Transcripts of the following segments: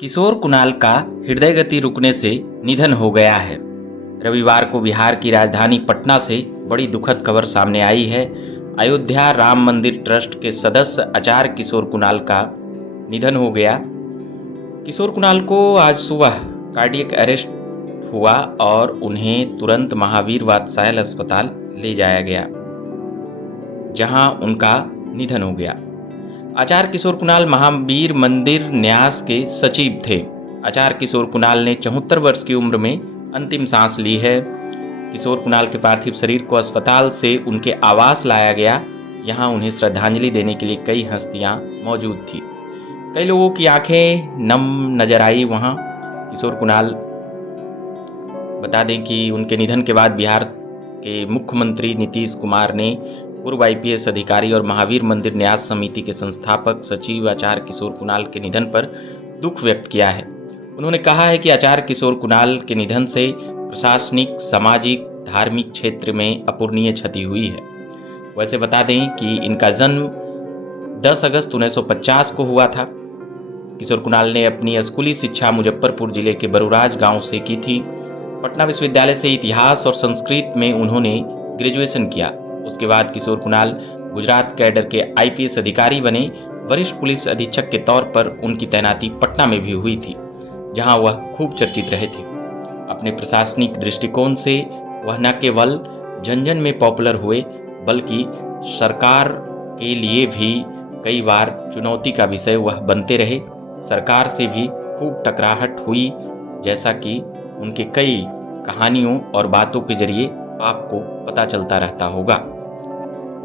किशोर कुणाल का हृदय गति रुकने से निधन हो गया है। रविवार को बिहार की राजधानी पटना से बड़ी दुखद खबर सामने आई है। अयोध्या राम मंदिर ट्रस्ट के सदस्य आचार्य किशोर कुणाल का निधन हो गया। किशोर कुणाल को आज सुबह कार्डियक अरेस्ट हुआ और उन्हें तुरंत महावीर वात्सल्य अस्पताल ले जाया गया, जहां उनका निधन हो गया। आचार्य किशोर कुणाल महावीर मंदिर न्यास के सचिव थे। आचार्य किशोर कुणाल ने 74 वर्ष की उम्र में अंतिम सांस ली है। किशोर कुणाल के पार्थिव शरीर को अस्पताल से उनके आवास लाया गया। यहाँ उन्हें श्रद्धांजलि देने के लिए कई हस्तियां मौजूद थी। कई लोगों की आंखें नम नजर आई वहाँ। किशोर कुणाल, बता दें कि उनके निधन के बाद बिहार के मुख्यमंत्री नीतीश कुमार ने पूर्व आईपीएस अधिकारी और महावीर मंदिर न्यास समिति के संस्थापक सचिव आचार्य किशोर कुणाल के निधन पर दुख व्यक्त किया है। उन्होंने कहा है कि आचार्य किशोर कुणाल के निधन से प्रशासनिक, सामाजिक, धार्मिक क्षेत्र में अपूरणीय क्षति हुई है। वैसे बता दें कि इनका जन्म 10 अगस्त 1950 को हुआ था। किशोर कुणाल ने अपनी स्कूली शिक्षा मुजफ्फरपुर जिले के बरूराज गांव से की थी। पटना विश्वविद्यालय से इतिहास और संस्कृत में उन्होंने ग्रेजुएशन किया। उसके बाद किशोर कुणाल गुजरात कैडर के आईपीएस अधिकारी बने। वरिष्ठ पुलिस अधीक्षक के तौर पर उनकी तैनाती पटना में भी हुई थी, जहां वह खूब चर्चित रहे थे। अपने प्रशासनिक दृष्टिकोण से वह न केवल जन-जन में पॉपुलर हुए, बल्कि सरकार के लिए भी कई बार चुनौती का विषय वह बनते रहे। सरकार से भी खूब टकराहट हुई, जैसा कि उनके कई कहानियों और बातों के जरिए आपको पता चलता रहता होगा।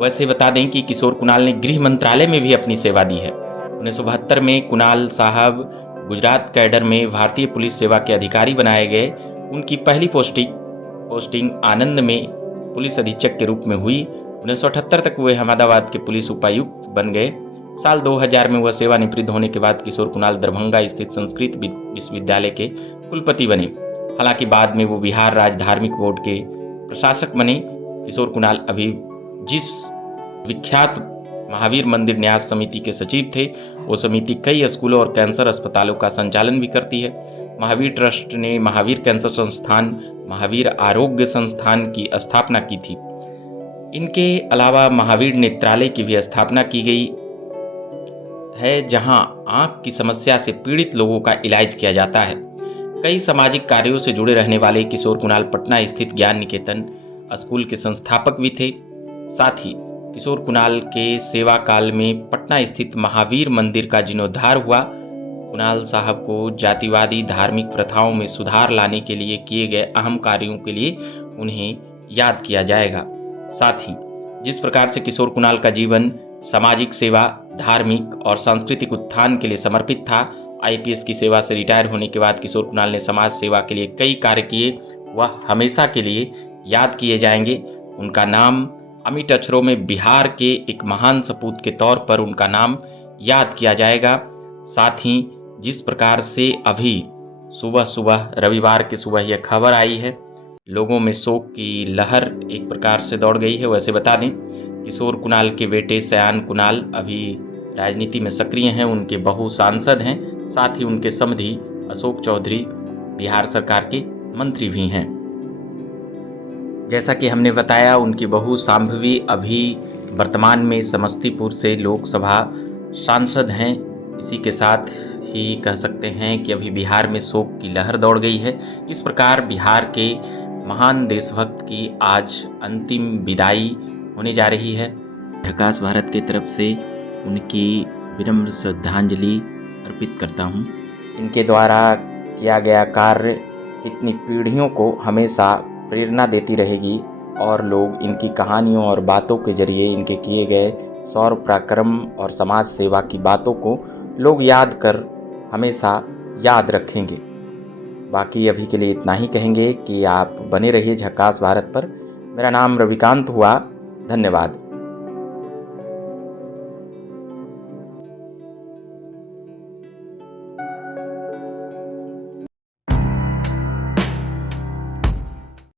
वैसे बता दें कि किशोर कुणाल ने गृह मंत्रालय में भी अपनी सेवा दी है। 1972 में कुणाल साहब गुजरात कैडर में भारतीय पुलिस सेवा के अधिकारी बनाए गए। उनकी पहली पोस्टिंग आनंद में पुलिस अधीक्षक के रूप में हुई। 1978 तक वे अहमदाबाद के पुलिस उपायुक्त बन गए। साल 2000 में वह सेवानिवृत्त होने के बाद किशोर कुणाल दरभंगा स्थित संस्कृत विश्वविद्यालय के कुलपति बने। हालांकि बाद में वो बिहार राज्य धार्मिक बोर्ड के प्रशासक बने। किशोर कुणाल अभी जिस विख्यात महावीर मंदिर न्यास समिति के सचिव थे, वो समिति कई स्कूलों और कैंसर अस्पतालों का संचालन भी करती है। महावीर ट्रस्ट ने महावीर कैंसर संस्थान, महावीर आरोग्य संस्थान की स्थापना की थी। इनके अलावा महावीर नेत्रालय की भी स्थापना की गई है, जहां आंख की समस्या से पीड़ित लोगों का इलाज किया जाता है। कई सामाजिक कार्यों से जुड़े रहने वाले किशोर कुणाल पटना स्थित ज्ञान निकेतन स्कूल के संस्थापक भी थे। साथ ही किशोर कुणाल के सेवा काल में पटना स्थित महावीर मंदिर का जीर्णोद्धार हुआ। कुणाल साहब को जातिवादी धार्मिक प्रथाओं में सुधार लाने के लिए किए गए अहम कार्यों के लिए उन्हें याद किया जाएगा। साथ ही जिस प्रकार से किशोर कुणाल का जीवन सामाजिक सेवा, धार्मिक और सांस्कृतिक उत्थान के लिए समर्पित था। आईपीएस की सेवा से रिटायर होने के बाद किशोर कुणाल ने समाज सेवा के लिए कई कार्य किए। वह हमेशा के लिए याद किए जाएंगे। उनका नाम अमिट अक्षरों में बिहार के एक महान सपूत के तौर पर उनका नाम याद किया जाएगा। साथ ही जिस प्रकार से अभी सुबह रविवार की सुबह यह खबर आई है, लोगों में शोक की लहर एक प्रकार से दौड़ गई है। वैसे बता दें, किशोर कुणाल के बेटे सयान कुणाल अभी राजनीति में सक्रिय हैं। उनके बहू सांसद हैं। साथ ही उनके समधी अशोक चौधरी बिहार सरकार के मंत्री भी हैं। जैसा कि हमने बताया, उनकी बहू शांभवी अभी वर्तमान में समस्तीपुर से लोकसभा सांसद हैं। इसी के साथ ही कह सकते हैं कि अभी बिहार में शोक की लहर दौड़ गई है। इस प्रकार बिहार के महान देशभक्त की आज अंतिम विदाई होने जा रही है। झकास भारत की तरफ से उनकी विनम्र श्रद्धांजलि अर्पित करता हूँ। इनके द्वारा किया गया कार्य कितनी पीढ़ियों को हमेशा प्रेरणा देती रहेगी और लोग इनकी कहानियों और बातों के जरिए, इनके किए गए शौर्य पराक्रम और समाज सेवा की बातों को लोग याद कर हमेशा याद रखेंगे। बाकी अभी के लिए इतना ही कहेंगे कि आप बने रहिए झकास भारत पर। मेरा नाम रविकांत हुआ। धन्यवाद।